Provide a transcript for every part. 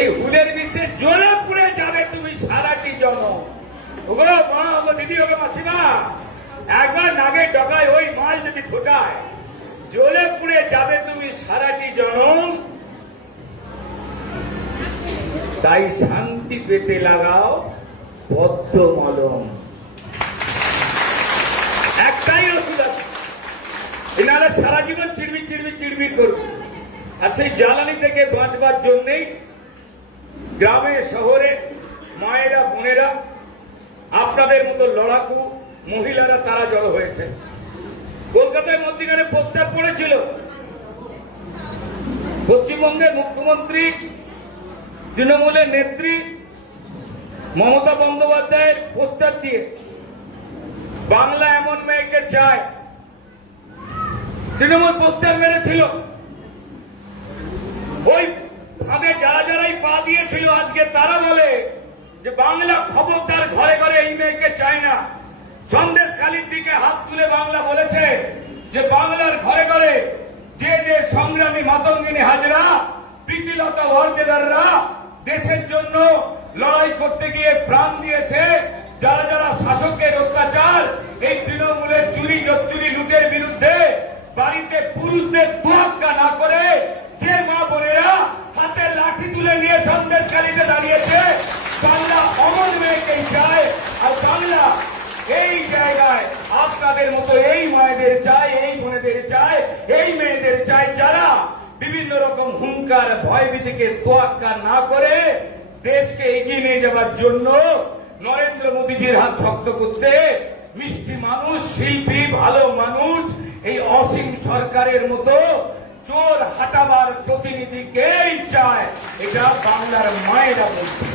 এই হুদের বিশ্বে জ্বলে পুড়ে যাবে তুমি সারাটি জন ওগুলো মা দিদি, ওগো মাসিমা, একবার নাগে ডগায় ওই মাল যদি ফোটায়, জ্বলে পুড়ে যাবে তুমি সারাটি জনম। তাই শান্তি পেতে লাগাও পদ্ম মলম। একটাই ওষুধ আছে। সারা জীবন চিড়বির চিড়বির চিড়বির করবে আর সেই জ্বালানি থেকে বাঁচবার জন্যেই গ্রামে, শহরে, মায়েরা, বোনেরা, আপনাদের মতো লড়াকু মহিলারা তারা জড়ো হয়েছে। কলকাতায় মধ্যিখানে প্রস্তাব পড়েছিল, পশ্চিমবঙ্গের মুখ্যমন্ত্রী, তৃণমূলের নেত্রী মমতা বন্দ্যোপাধ্যায়ের প্রস্তাব দিয়ে বাংলা এমন মেয়েকে চায়। তৃণমূল প্রস্তাব মেরেছিল ফাঁদে যারা যারাই পা দিয়েছিল আজকে তারা বলে যে বাংলা খবরদার ঘরে ঘরে এই মেয়েকে চায় না। সন্দেশ খালির দিকে হাত তুলে বাংলা বলেছে যে বাংলার ঘরে ঘরে যে যে সংগ্রামী মাতঙ্গিনী হাজরা, প্রীতিলতা ওয়ার্দেদাররা দেশের জন্য লড়াই করতে গিয়ে প্রাণ দিয়েছে, যারা যারা শাসকের অত্যাচার, এই তৃণমূলের চুরি জচ্চুরি লুটের বিরুদ্ধে বাড়িতে পুরুষদের তোয়াক্কা না করে যে মা বোনেরা হাতে লাঠি তুলে নিয়ে সন্দেশকারীতে দাঁড়িয়েছে। বাংলা অমর মেয়েকেই চায় আর বাংলা এই জায়গায় আপনাদের মতো এই মায়েদের চায়, এই বোনেদের চায়, এই মেয়েদের চায় যারা বিভিন্ন রকম হুঙ্কার, ভয়ভীতিকে তোয়াক্কা না করে দেশকে এগিয়ে নিয়ে যাওয়ার জন্য নরেন্দ্র মোদীজির হাত শক্ত করতে মিষ্টি মানুষ, শিল্পী, ভালো মানুষ, এই অসীম সরকারের মতো চোর হাটাবার প্রতিনিধিকেই চায়, এটা বাংলার মায়েরা বলছে।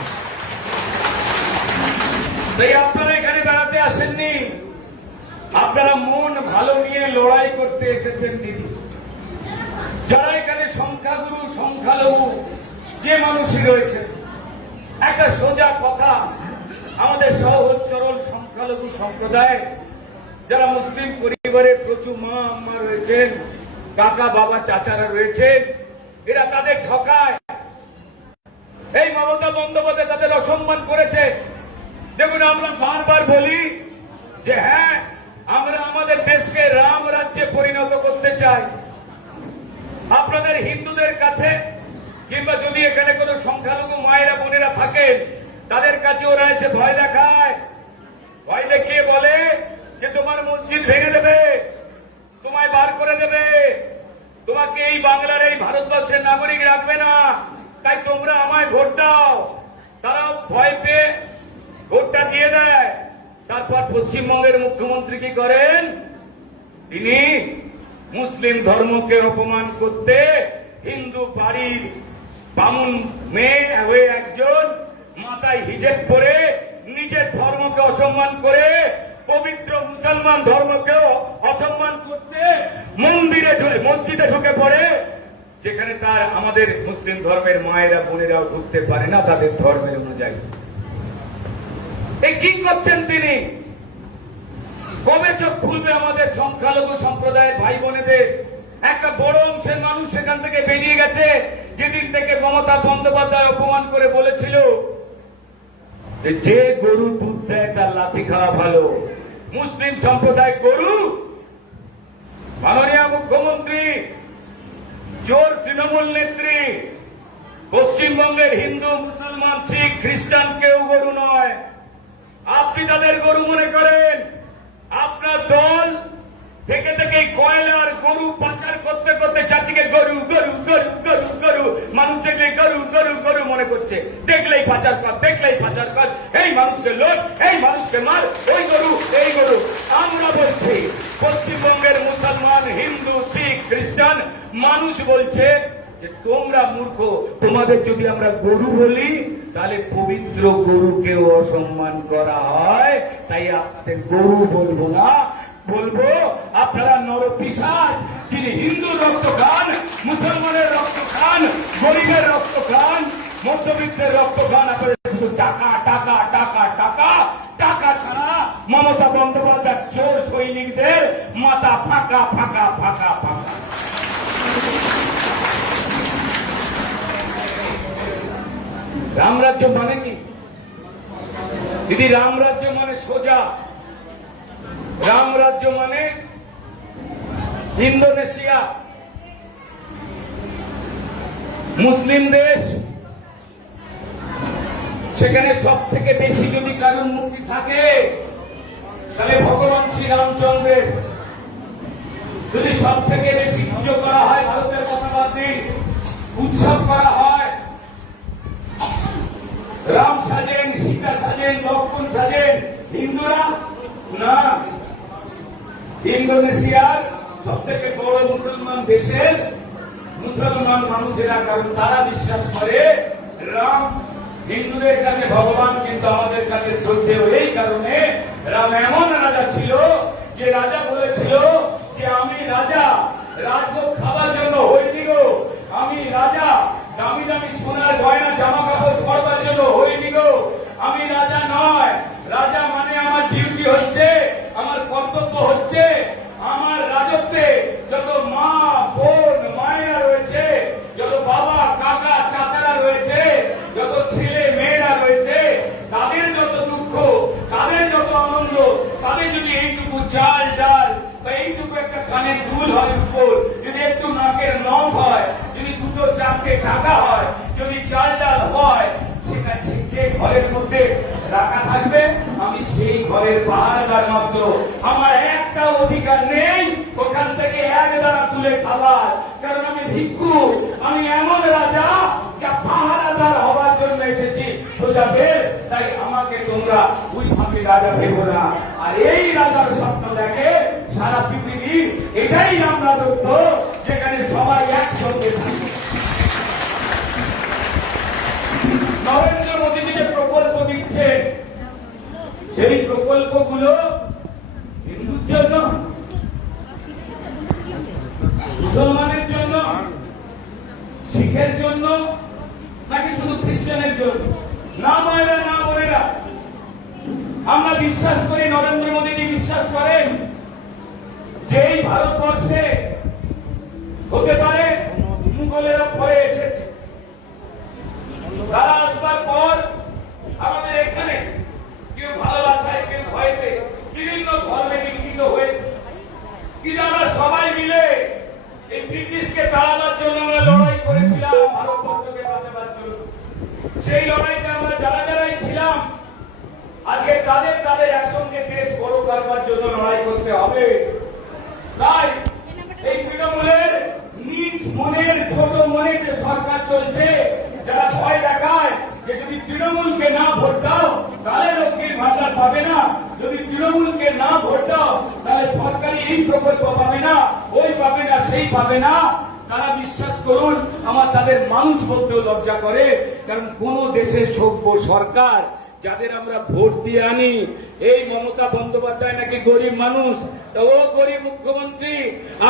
তাই আপনারা এখানে বেড়াতে আসেননি? আপনারা মন ভালো নিয়ে লড়াই করতে এসেছেন দিদি। যারা এখানে সংখ্যাগুরু, সংখ্যালঘু, যে মানুষই রয়েছে, একটা সোজা কথা, আমাদের সহজ সরল সংখ্যালঘু সম্প্রদায়, যারা মুসলিম পরিবারের প্রচুর মা আম্মা রয়েছেন কাকা বাবা চাচারা রয়েছেন এরা তাদের ঠকায়। এই মমতা বন্দ্যোপাধ্যায় তাদের অসম্মান করেছে। দেখুন, আমরা বারবার বলি যে হ্যাঁ আমরা আমাদের দেশকে রাম রাজ্যে পরিণত করতে চাই। আপনাদের হিন্দুদের কাছে কিংবা যদি এখানে কোনো সংখ্যালঘু মায়েরা, বোনেরা থাকেন, তাদের কাছে ওরা এসে ভয় দেখায়। ভয় দেখিয়ে বলে যে, তোমার মসজিদ ভেঙে দেবে তোমায় বার করে দেবে। তোমাকে এই বাংলার এই ভারতবর্ষের নাগরিক রাখবে না। তাই তোমরা আমায় ভোট দাও। তারা ভয় পেয়ে ভোটটা দিয়ে দেয়। তারপর পশ্চিমবঙ্গের মুখ্যমন্ত্রী কি করেন? তিনি মুসলিম ধর্মকে অপমান করতে হিন্দু বাড়ির বামুন মেয়ে হয়ে একজন মাথায় হিজেব করে নিজের ধর্মকে অসম্মান করে পবিত্র মুসলমান ধর্মকেও অসম্মান করতে মন্দিরে মসজিদে ঢুকে পড়ে, যেখানে তার আমাদের মুসলিম ধর্মের মায়েরা বোনেরাও ঢুকতে পারে না, তাদের ধর্মের অনুযায়ী। এই কি করছেন তিনি? কবে চোখ খুলবে আমাদের সংখ্যালঘু সম্প্রদায়ের ভাই বোনেদের? একটা বড় অংশের মানুষ সেখান থেকে বেরিয়ে গেছে, যেদিন থেকে মমতা বন্দ্যোপাধ্যায় অপমান করে বলেছিল যে গরু দুধ দেয় তার লাথি খাওয়া ভালো। মুসলিম সম্প্রদায় গরু, মাননীয় মুখ্যমন্ত্রী চোর তৃণমূল নেত্রী, পশ্চিমবঙ্গের হিন্দু, মুসলমান, শিখ, খ্রিস্টান কেউ গরু নয়। আপনি তাদের গরু মনে করেন? আপনার দল থেকে থেকে কয়লার গরু পাচার করতে করতে চারদিকে গরু গরু করছে। দেখলেই পাচার কর, দেখলেই পাচার কর। এই মানুষকে লোট, এই মানুষকে মার, ওই গরু, এই গরু। আমরা বলছি, পশ্চিমবঙ্গের মুসলমান, হিন্দু, শিখ, খ্রিস্টান, মানুষ বলছে যে তোমরা মূর্খ, তোমাদের যদি আমরা গরু বলি, তাহলে পবিত্র গরুকেও অসম্মান করা হয়। তাই আপনাদের গরু বলব না। বলব, আপনারা নর পিসাজ যিনি হিন্দু রক্ত খান মুসলমানের রক্ত খান গরিবের রক্ত খান মধ্যবিত্তের রক্ত খান আপনাদের শুধু টাকা টাকা টাকা টাকা টাকা ছাড়া মমতা বন্দ্যোপাধ্যায় চোর সৈনিকদের মাথা ফাঁকা ফাঁকা ফাঁকা ফাঁকা। রামরাজ্য মানে কি? দিদি রামরাজ্য মানে সোজা। রামরাজ্য মানে ইন্দোনেশিয়া। মুসলিম দেশ সেখানে সব থেকে বেশি যদি কারণ মুক্তি থাকে, তাহলে ভগবান শ্রীরামচন্দ্রের। যদি সব থেকে বেশি পুজো করা হয়, ভারতের কথা উৎসব করা হয়, রাম সাজেন, সীতা সাজেন লক্ষণ সাজেন, হিন্দুরা? না। ইন্দোনেশিয়ার সব থেকে বড় মুসলমান দেশের মুসলমান মানুষেরা, কারণ তারা বিশ্বাস করে রাম হিন্দুদের কাছে ভগবান, কিন্তু আমাদের কাছে শ্রদ্ধেয়। এই কারণে রাম এমন রাজা ছিল, যে রাজা বলেছিল যে, আমি রাজা, রাজভোগ খাবার জন্য হইলিগ আমি রাজা, দামি দামি সোনার গয়না জামা কাপড় পরবার জন্য হইনি গো আমি রাজা নয় রাজা মানে আমার ডিউটি হচ্ছে আমার কর্তব্য হচ্ছে আমার রাজত্বে যত মা বোন মায়েরা রয়েছে যত বাবা কাকা চাচারা রয়েছে যত ছেলে মেয়েরা রয়েছে তাদের যত দুঃখ তাদের যত আনন্দ তাদের যদি এইটুকু চাল ডাল বা এইটুকু একটা কানের দুল হয় উপর যদি একটু নাকের নখ হয় যদি দুটো চারটে টাকা হয় যদি চাল ডাল হয় সেটা সে- যে ঘরের মধ্যে রাখা থাকবে আমি সেই ঘরের পাহাড়দার মাত্র আমার একটা অধিকার নেই ওখান থেকে এক দ্বারা তুলে খাবার। কারণ আমি ভিক্ষু আমি এমন রাজা যা পাহারাদার হওয়ার জন্য এসেছি। প্রজাদের তাই আমাকে তোমরা ওইভাবে রাজা ভেবো না। আর এই রাজার স্বপ্ন দেখে সারা পৃথিবীর এটাই রাম রাজত্ব যেখানে সবাই একসঙ্গে থাকে নরেন্দ্র মোদীজি যে প্রকল্প দিচ্ছে, সেই প্রকল্পগুলো হিন্দুর জন্য মুসলমানের জন্য, শিখের জন্য, নাকি শুধু খ্রিস্টানের জন্য? না মায়েরা, না বোনেরা। আমরা বিশ্বাস করি, নরেন্দ্র মোদীজি বিশ্বাস করেন যে এই ভারতবর্ষে হতে পারে মুঘলেরা পরে এসেছে। তারা আসবার পর আমাদের এখানে কেউ ভালোবাসায়, কেউ ভয়তে বিভিন্ন ধর্মে দীক্ষিত হয়েছে। কিন্তু আমরা সবাই মিলে এই ব্রিটিশকে তাড়াবার জন্য আমরা লড়াই করেছিলাম, ভারতবর্ষকে বাঁচাবার জন্য। সেই লড়াইতে আমরা যারা যারাই ছিলাম, আজকে তাদের তাদের একসঙ্গে দেশ বড় করবার জন্য লড়াই করতে হবে তাই এই তৃণমূলের নিজ মনের ছোট মনে যে সরকার চলছে যারা ভয় দেখায় যে যদি তৃণমূলকে না ভোট দাও তাহলে লক্ষ্মীর ভান্ডার পাবে না যদি তৃণমূলকে না ভোট দাও তাহলে সরকারি এই প্রকল্প পাবে না ওই পাবে না সেই পাবে না তারা বিশ্বাস করুন তাদের মানুষ বলতেও লজ্জা করে, কারণ কোন দেশের সভ্য সরকার যাদের আমরা ভোট দিয়ে আনি, এই মমতা বন্দ্যোপাধ্যায় নাকি গরিব মানুষ? ও গরিব মুখ্যমন্ত্রী,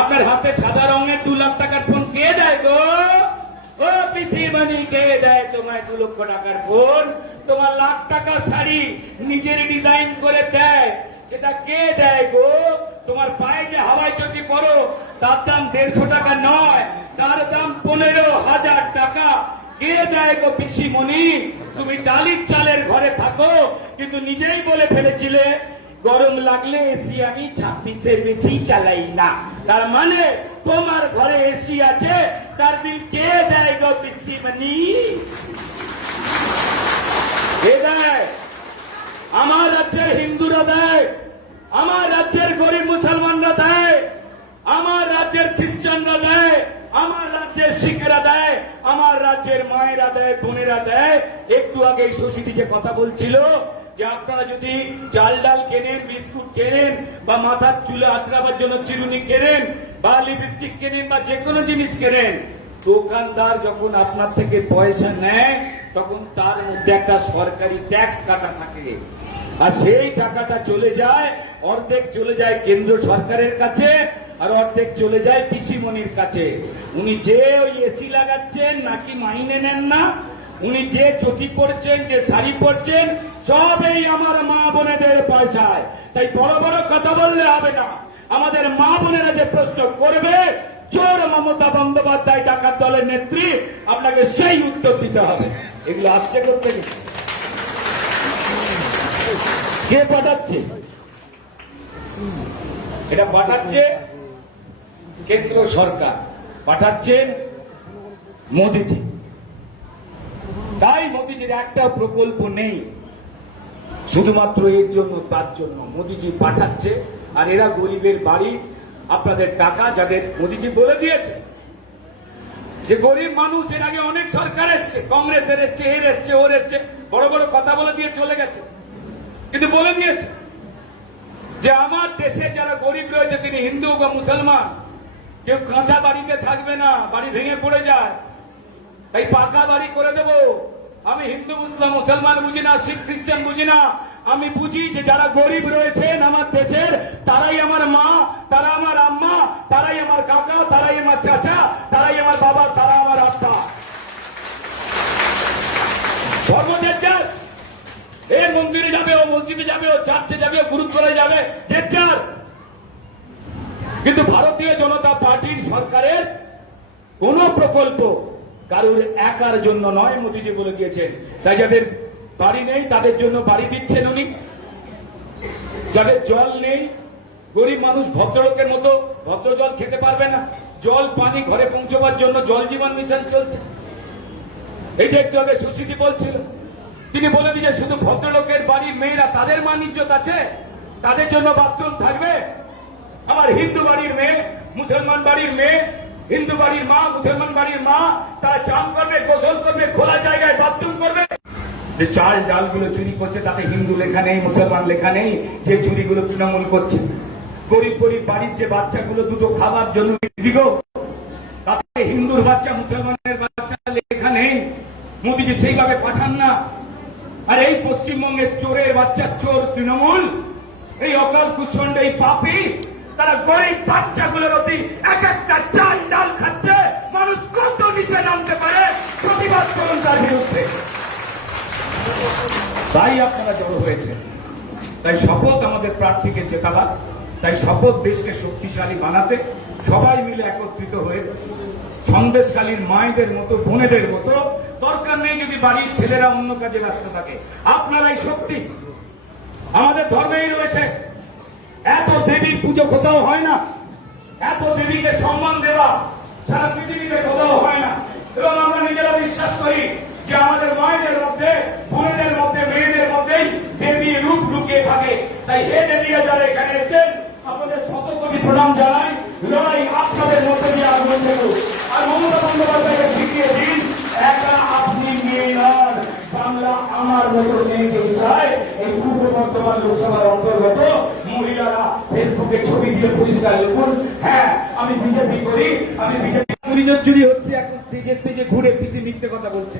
আপনার হাতে সাদা রঙের দু লাখ টাকার ফোন কে দেয় গো? ও পিসি কে দেয় তোমায় দু লক্ষ টাকার ফোন? তোমার লাখ টাকার শাড়ি নিজের ডিজাইন করে দেয়, সেটা কে দেয় গো? তোমার পায়ে যে হাওয়াই চটি পরো তার দাম দেড়শো টাকা নয়, তার দাম পনেরো হাজার টাকা। কে দেয় গো পিসিমণি তুমি ডালির চালের ঘরে থাকো, কিন্তু নিজেই বলে ফেলেছিলে, গরম লাগলে এসি আমি ছাব্বিশের বেশি চালাই না। তার মানে তোমার ঘরে এসি আছে, তার বিল কে দেয় গো পিসিমণি কে দেয়? আমার রাজ্যের হিন্দুরা দেয়, আমার রাজ্যের গরিব মুসলমানরা দেয় আমার খ্রিস্টানরা দেয়, আমার রাজ্যের শিখরা দেয়, আমার রাজ্যের মায়েরা দেয়, বোনেরা দেয়। একটু আগে শশীদি যে কথা বলছিল, যে আপনারা যদি চাল ডাল কেনেন, বিস্কুট কেনেন, বা মাথার চুলে আঁচড়াবার জন্য চিরুনি কেনেন, বা লিপস্টিক কেনেন, বা যে কোনো জিনিস কেনেন, দোকানদার যখন আপনার থেকে পয়সা নেয়, তখন তার মধ্যে একটা সরকারি ট্যাক্স কাটা থাকে। আর সেই টাকাটা চলে যায়, অর্ধেক চলে যায় কেন্দ্র সরকারের কাছে, আর অর্ধেক চলে যায় পিসিমণির কাছে। উনি যে ওই এসি লাগাচ্ছেন নাকি মাইনে নেন না, উনি যে চটি পরছেন, যে শাড়ি পরছেন, সব এই আমার মা বোনেদের পয়সায়। তাই বড় বড় কথা বললে হবে না। আমাদের মা বোনেরা যে প্রশ্ন করবে, চোর মমতা বন্দ্যোপাধ্যায় ডাকাত দলের নেত্রী, আপনাকে সেই উত্তর দিতে হবে। এগুলো আসছে করতে কে পাঠাচ্ছে? এটা পাঠাচ্ছে কেন্দ্র সরকার পাঠাচ্ছেন মোদিজি। তাই মোদিজির একটা প্রকল্প নেই, শুধুমাত্র এর জন্য, তার জন্য। মোদিজি পাঠাচ্ছে, আর এরা গরিবের বাড়ি, আপনাদের টাকা যাদের মোদিজি বলে দিয়েছে। যে গরিব মানুষ, এর আগে অনেক সরকার এসছে, কংগ্রেসের এসছে, এর এসছে, ওর এসছে, বড় বড় কথা বলে দিয়ে চলে গেছে। কিন্তু বলে দিয়েছে যে আমার দেশে যারা গরিব রয়েছে, তিনি হিন্দু বা মুসলমান, কেউ কাঁচা বাড়িতে থাকবে না, বাড়ি ভেঙে পড়ে যায়, তাই পাকা বাড়ি করে দেব। আমি হিন্দু মুসলিম মুসলমান বুঝি না, শিখ, খ্রিস্টান বুঝি না। আমি বুঝি যে যারা গরিব রয়েছেন আমার দেশের, তারাই আমার মা, তারা আমার আম্মা, তারাই আমার কাকা, তারাই আমার চাচা, তারাই আমার বাবা, তারা আমার আত্মা ধর্মযাত্রা এ মন্দিরে যাবে, ও মসজিদে যাবে, ও চার্চে যাবে, ও গুরুদ্বারে যাবে, যে যার। কিন্তু ভারতীয় জনতা পার্টির সরকারের কোন প্রকল্প কারুর একার জন্য নয়, মোদীজি বলে দিয়েছেন। তাই যাদের বাড়ি নেই, তাদের জন্য বাড়ি দিচ্ছেন উনি। যাদের জল নেই, গরিব মানুষ ভদ্রলোকের মতো ভদ্র জল খেতে পারবে না। জল, পানি ঘরে পৌঁছবার জন্য জল জীবন মিশন চলছে। এই যে একটু আগে সুস্মৃতি বলছিল তিনি বলে দিয়েছেন শুধু ভদ্রলোকের বাড়ির মেয়েরা তাদের মান ইজ্জত আছে, তাদের জন্য বাথরুম থাকবে। আমার হিন্দু বাড়ির মেয়ে, মুসলমান বাড়ির মেয়ে, হিন্দু বাড়ির মা, মুসলমান বাড়ির মা, তারা চান করবে, গোসল করবে, খোলা জায়গায় বাথরুম করবে। যে চাল ডালগুলো চুরি করছে, তাতে হিন্দু লেখা নেই, মুসলমান লেখা নেই, যে চুরিগুলো তৃণমূল করছে। গরিব গরিব বাড়ির যে বাচ্চাগুলো, দুটো খাবার জন্য দিগ তাতে হিন্দুর বাচ্চা, মুসলমানের বাচ্চা লেখা নেই। মোদীজি সেইভাবে পাঠান না। আর এই পশ্চিমবঙ্গের চোরের বাচ্চা, চোর তৃণমূল, এই অকাল কুষণ্ড এই পাপি, তারা গরিব বাচ্চাগুলোর অতি এক একটা চাল, ডাল খাচ্ছে। মানুষ কত নিচে নামতে পারে? প্রতিবাদ করুন তার বিরুদ্ধে। তাই আপনারা জড়ো হয়েছে তাই শপথ আমাদের প্রার্থীকে জেতাবার তাই শপথ দেশকে শক্তিশালী বানাতে সবাই মিলে একত্রিত হয়ে সন্দেশকালীর মায়েদের মতো, বোনেদের মতো। দরকার নেই যদি বাড়ির ছেলেরা অন্য কাজে ব্যস্ত থাকে। আপনারাই শক্তি। আমাদের ধর্মেই রয়েছে। এত দেবীর পুজো কোথাও হয় না। এত দেবীকে সম্মান দেওয়া সারা পৃথিবীতে কোথাও হয় না। এবং আমরা নিজেরা বিশ্বাস করি যে আমাদের মায়েদের মধ্যে, বোনেদের মধ্যে, মেয়েদের মধ্যেই দেবী রূপ লুকিয়ে থাকে। তাই হে দেবীরা যারা এখানে এসেছেন, আপনাদের শত কোটি প্রণাম জানাই। লড়াই আপনাদের মধ্যে দিয়ে থাকুক আর মমতা বন্দ্যোপাধ্যায়কে দিন, একা আপনি মেয়ে নন বাংলা আমার মতো মেয়েকে চায়? এই পূর্ব বর্ধমান লোকসভার অন্তর্গত মহিলারা ফেসবুকে ছবি দিয়ে পরিষ্কার লিখুন হ্যাঁ আমি বিজেপি করি, আমি বিজেপি চুরি হচ্ছে এখন স্টেজে স্টেজে ঘুরে মিথ্যে কথা বলছে।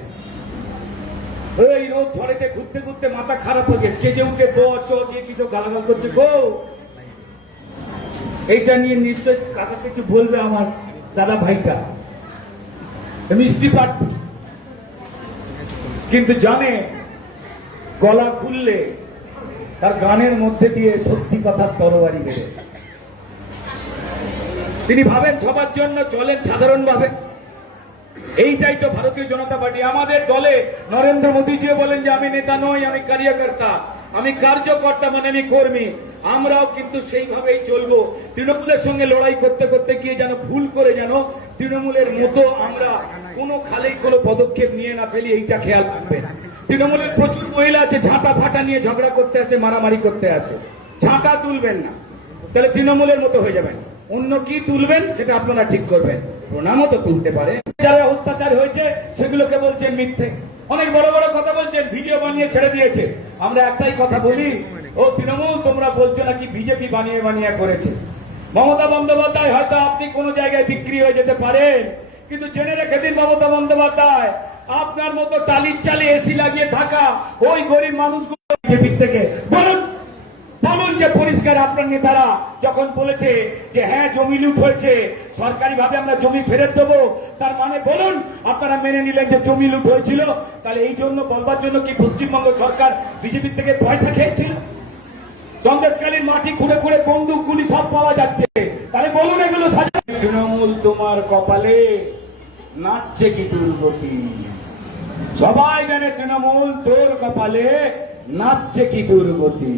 এই রোদ ঝড়েতে ঘুরতে ঘুরতে মাথা খারাপ হয়ে গেছে। স্টেজে উঠে ব চ দিয়ে কিছু গালাগাল করছে গো? এইটা নিয়ে নিশ্চয় কাকা কিছু বলবে আমার দাদা ভাইটা? মিষ্টি প্রার্থী কিন্তু জানে, গলা খুললে তার গানের মধ্যে দিয়ে সত্যি কথার তরবারি বেড়ে তিনি ভাবেন সবার জন্য চলেন সাধারণভাবে। এইটাই তো ভারতীয় জনতা পার্টি। আমাদের দলে নরেন্দ্র মোদীজিও বলেন যে, আমি নেতা নই, আমি কার্যকর্তা। আমি কার্যকর্তা মানে আমি কর্মী। আমরাও কিন্তু সেইভাবেই চলবো। তৃণমূলের সঙ্গে লড়াই করতে করতে গিয়ে যেন ভুল করে যেন তৃণমূলের মতো আমরা কোনো খালেই কোনো পদক্ষেপ নিয়ে না ফেলি, এইটা খেয়াল রাখবেন। তৃণমূলের প্রচুর মহিলা আছে, ঝাঁটা ফাটা নিয়ে ঝগড়া করতে আছে, মারামারি করতে আছে। ঝাঁটা তুলবেন না। তাহলে তৃণমূলের মতো হয়ে যাবেন। অন্য কি তুলবেন সেটা আপনারা ঠিক করবেন। প্রণামও তো তুলতে পারে যারা অত্যাচার হয়েছে, সেগুলোকে বলছেন মিথ্যে। অনেক বড় বড় কথা বলছেন ভিডিও বানিয়ে ছেড়ে দিয়েছে। আমরা একটাই কথা বলি, ও তৃণমূল, তোমরা বলছো নাকি বিজেপি বানিয়ে বানিয়ে করেছে? মমতা বন্দ্যোপাধ্যায়, হয়তো আপনি কোনো জায়গায় বিক্রি হয়ে যেতে পারেন, কিন্তু জেনে রেখে দিন মমতা বন্দ্যোপাধ্যায়, আপনার মতো টালির চালে এসি লাগিয়ে থাকা ওই গরিব মানুষগুলো বিজেপির থেকে। বলুন বলুন যে পরিষ্কার আপনার নেতারা যখন বলেছে যে হ্যাঁ জমি লুট হয়েছে সরকারি ভাবে আমরা জমি ফেরত দেবো, তার মানে বলুন, আপনারা মেনে নিলেন যে জমি লুট হয়েছিল, তাহলে এই জন্য বলবার জন্য কি পশ্চিমবঙ্গ সরকার বিজেপি থেকে পয়সা খেয়েছিল? চন্দ্রেশকালীর মাটি খুঁড়ে খুঁড়ে বন্দুক, গুলি সব পাওয়া যাচ্ছে। তাহলে বলুন এগুলো তৃণমূল তোমার কপালে নাচছে কি দুর্গতি? সবাই জানে তৃণমূল তোর কপালে নাচছে কি দুর্গতি?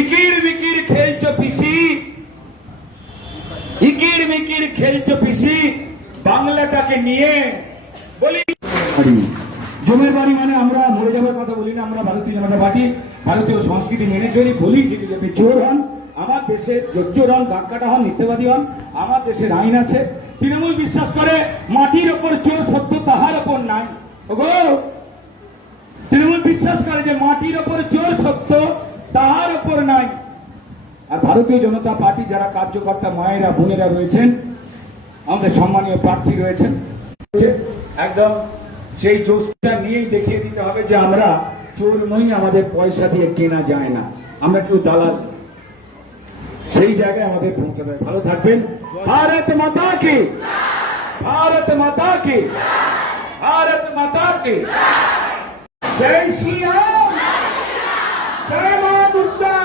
ইকির বিকির খেলছো পিসি। ইকির মিকির খেলছো পিসি। বাংলাটাকে নিয়ে বলি জমের বাড়ি মানে আমরা মরে যাওয়ার কথা বলি না, আমরা ভারতীয় জনতা পার্টি, ভারতীয় সংস্কৃতি মেনে চলি, বলি যদি যদি চোর হন, আমার দেশের জোর হন ডাক্কাটা হন, মিথ্যাবাদী হন, আমার দেশের আইন আছে। তৃণমূল বিশ্বাস করে মাটির ওপর চোর সত্য তাহার ওপর নাই। তৃণমূল বিশ্বাস করে যে মাটির ওপর চোর সত্য তাহার ওপর নাই। আর ভারতীয় জনতা পার্টি যারা কার্যকর্তা মায়েরা, বোনেরা রয়েছেন, আমাদের সম্মানীয় প্রার্থী রয়েছেন একদম সেই জোশটা নিয়েই দেখিয়ে দিতে হবে যে আমরা চোর নই, আমাদের পয়সা দিয়ে কেনা যায় না। আমরা কেউ দালাল। সেই জায়গায় আমাদের পৌঁছাতে হবে। ভালো থাকবেন। ভারত মাতা কি? ভারত মাতা কি? ভারত মাতা কি? জয় শ্রী রাম জয় মা দুর্গা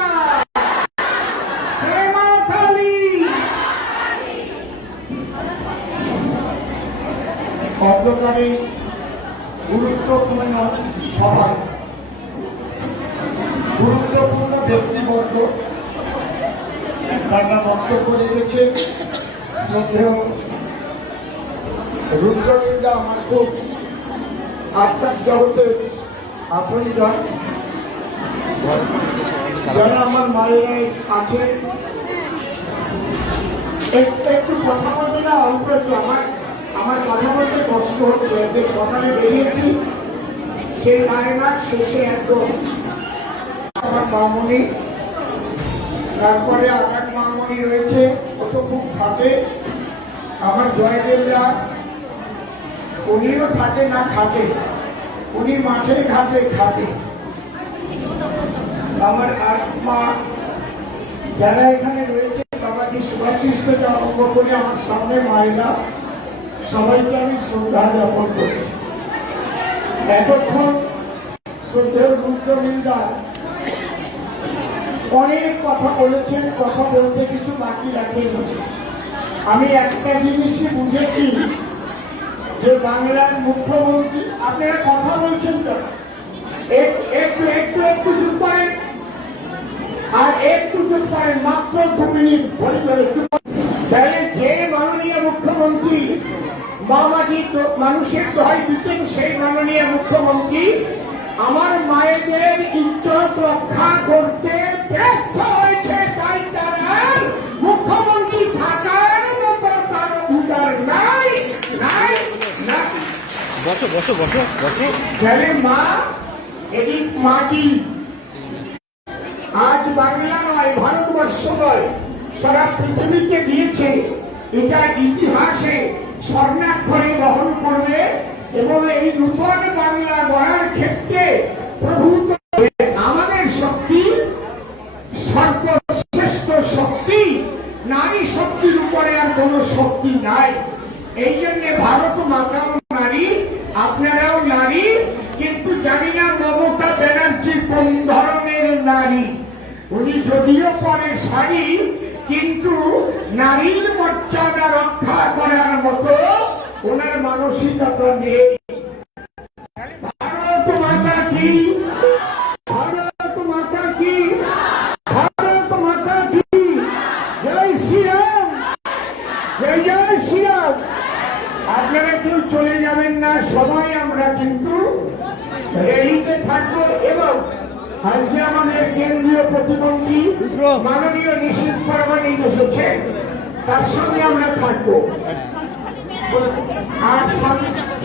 জয় মা কালী অগ্রগামী গুরুত্বপূর্ণ সভায় গুরুত্বপূর্ণ ব্যক্তিবর্গ তারা বক্তব্য রেখেছে শ্রদ্ধেয় রুদ্রবিন্দা আমার খুব আত্মার জগতের আপনজন যারা আমার মায়েরা আছে একটু একটু কথা বলবে না, অল্প একটু আমার আমার কথা বলতে কষ্ট হচ্ছে যে সকালে বেরিয়েছি, সেই মায়েরা শেষে একদম আমার মামনি, তারপরে আকাশ মামনি রয়েছে ও তো খুব খাটে। আমার জয়দেবরা উনিও থাকে না খাটে, উনি মাঠে ঘাটে খাটে। আমার আত্মা যারা এখানে রয়েছে, বাবাজি করে আমার সামনে মায়েরা। সবাইকে আমি শ্রদ্ধা জ্ঞাপন করি। এতক্ষণ শ্রদ্ধেয় রুদ্রবৃন্দা অনেক কথা বলেছেন, কথা বলতে কিছু বাকি রাখেন আমি একটা জিনিসই বুঝেছি যে বাংলার মুখ্যমন্ত্রী, আপনারা কথা বলছেন তো? এক- একটু একটু একটু চুপ করেন। আর একটু চুপ করেন, মাত্র দু মিনিট ধরে ধরে চুপ তাহলে যে মাননীয় মুখ্যমন্ত্রী মামাটি মানুষের দোহাই দিতেন সেই মাননীয় মুখ্যমন্ত্রী। আমার মায়েদের ইজ্জত রক্ষা করতে ব্যর্থ হয়েছে তাই তারা মুখ্যমন্ত্রী থাকার মতো তার উদার নাই নাই নাই। বসো বসো বসো বসো। তাহলে মা এটি মাটি আজ বাংলা নয় ভারতবর্ষ নয় সারা পৃথিবীকে দিয়েছে। এটা ইতিহাসে স্বর্ণাক্ষরে বহন করবে এবং এই নূতন বাংলা গড়ার ক্ষেত্রে প্রভূত আমাদের শক্তি, সর্বশ্রেষ্ঠ শক্তি, নারী শক্তির উপরে আর কোন শক্তি নাই। এই জন্য ভারত মাতাও নারী, আপনারাও নারী, কিন্তু জানি না মমতা ব্যানার্জি কোন ধরনের নারী। উনি যদিও পরে শাড়ি, কিন্তু নারীর মর্যাদা রক্ষা করার মতো মানসিকতা নেই ভারত মাতা কি? ভারত মাতা কি? ভারত মাতা কি? জয় শ্রীরাম। জয় জয় শ্রীরাম। আপনারা কেউ চলে যাবেন না, সবাই আমরা কিন্তু রেলিতে থাকব এবং আজকে আমাদের কেন্দ্রীয় প্রতিমন্ত্রী মাননীয় নিশীত পরমাণিক এসেছে তার সঙ্গে আমরা থাকব। আর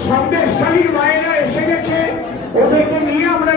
সন্দেশকালীর মায়েরা এসে গেছে। ওদেরকে নিয়ে আমরা